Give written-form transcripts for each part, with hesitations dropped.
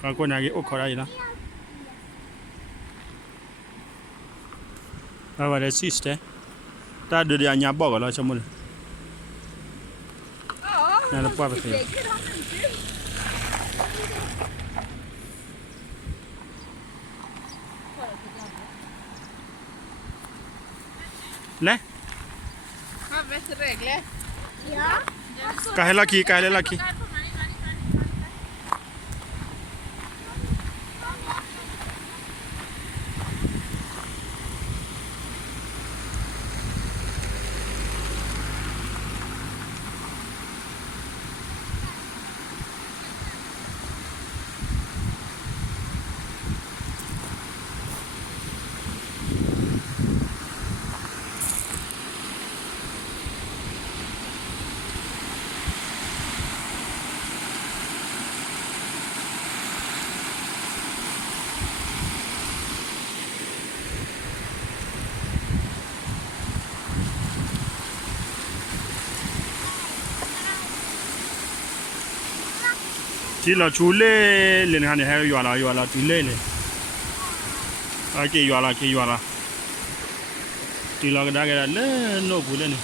Kan gå ner och kolla in. Vad var det sista? Där du det nya bara eller så eller på vad det Le? Har vi regler? Ja. Kahela laki. Chỉ là chú lê lên hàng này hay yêu là chú lê này, cái yêu là, chỉ là cái đó cái lê nó bự lên này.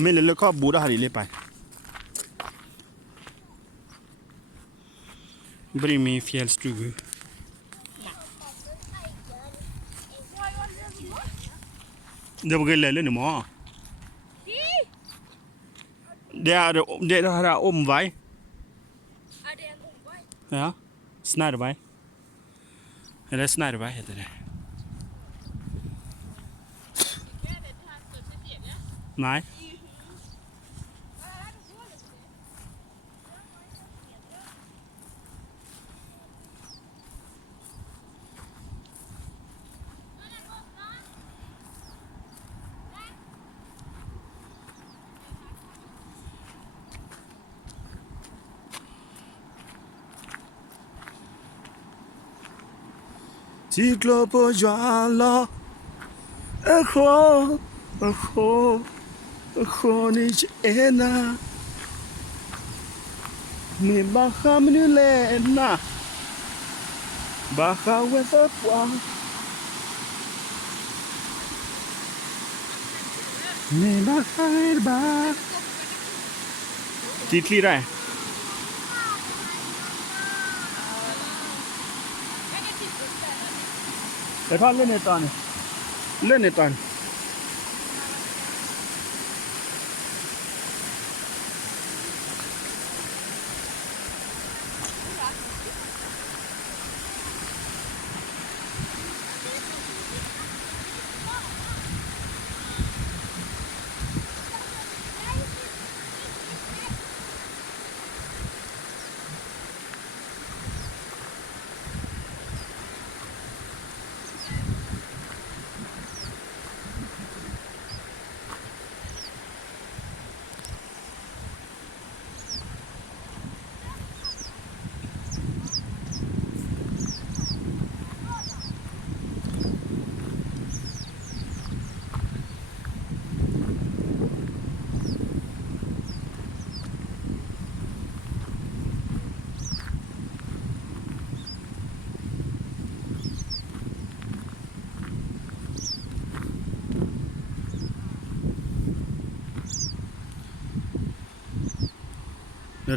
Mais le corps bouda hari le pai. Bring me fjälls stugu. Det var gillar nu må. Det är omväg. Är det en omväg? Ja. Snärväg. Eller snärväg heter det. Nej. Ciclo på jala. Echo ni ena. Ni baha mnulena. Baha wefa kwa. Ni baha erba. Titli där. Det faller ner tani. Lönnit tani.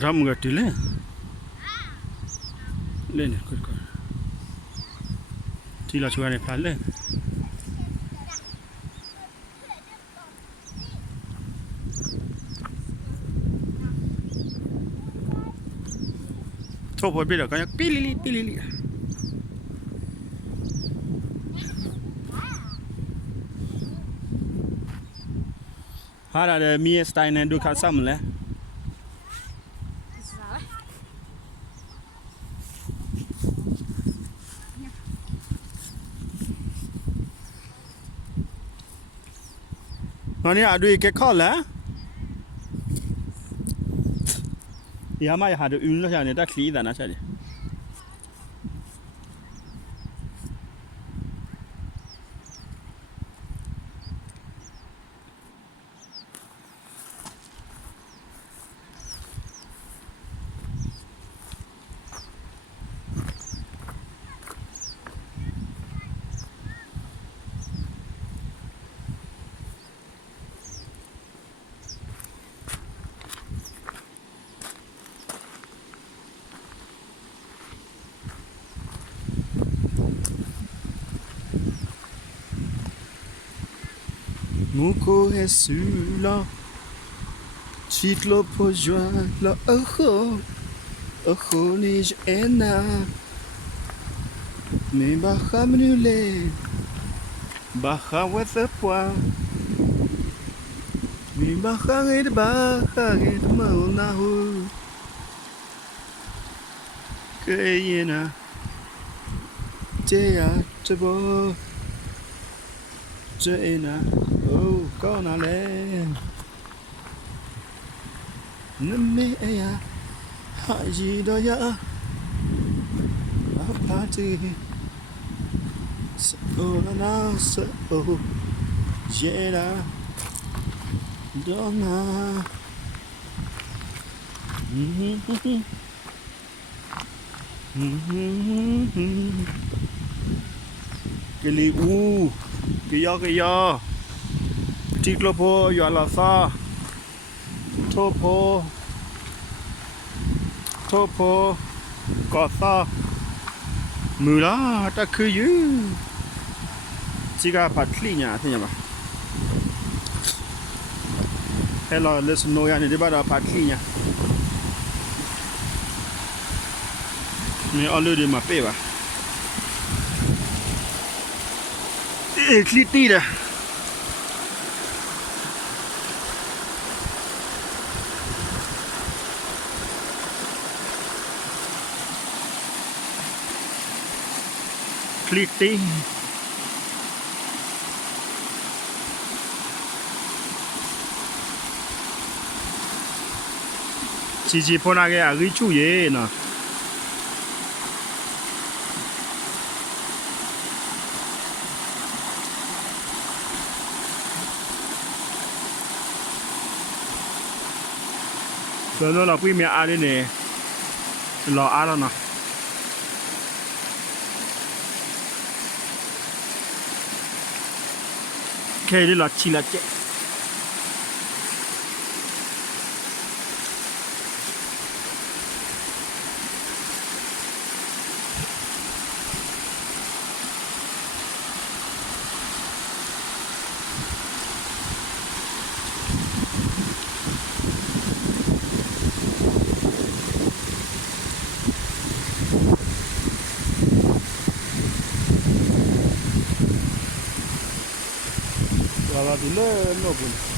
Ram gatti le ne kar tila chuane phalle ထုတ်ဖို့ပြတော့ကပီလီလီဟာရတဲ့မီစတိုင်းနဲ့ဒုခဆမ်လဲ nó nè đuôi cái khó lá ya mai hà được uống nó này ta khí là nó sao đi Muko Jesula Chitlo Pojua La Ojo ni ena Me baja mnule Baja wetapua Me baja it maunahu Kayena Jaya Chabo Jayna oh con nào lên nấm mê à hại gì đó ya áp phá chứ sợ nó sợ dễ đã đó na cái li u cái do Tiklopo Yalasa Topo Gotha Mula ta khư dữ Chiga patli nha thế nhỉ mà Hello listen no ya ni ba da patli nha Ni already ma pe ba kliti da Kliti Chichi pona ke agi chu ye na Rồi nó là quy mẹ à đây nè Lò à đó nè Kê đi là chi là chết Voilà, dis-le, non, bon.